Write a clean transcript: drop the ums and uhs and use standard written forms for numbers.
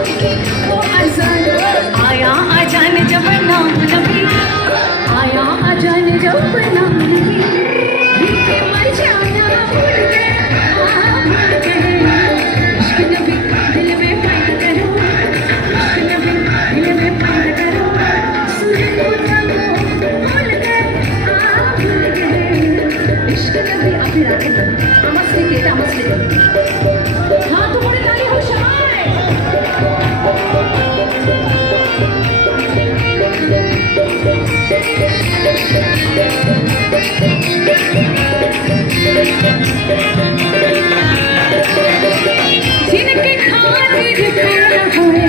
वो अज़ान आया अजान जब नाम नबी आया अजान जब नाम नबी भीखे मर जाना भूल गए भूल गए इश्क नबी दिल में पैदा करो इश्क नबी दिल में पैदा करो सूरज को जागो भूल गए भूल गए इश्क नबी আপনি রাখেন আমার স্মৃতি এটা আমার স্মৃতি হাত উপরে দাঁড়িয়ে হোক সবাই जिनके खातिर पैदा हुए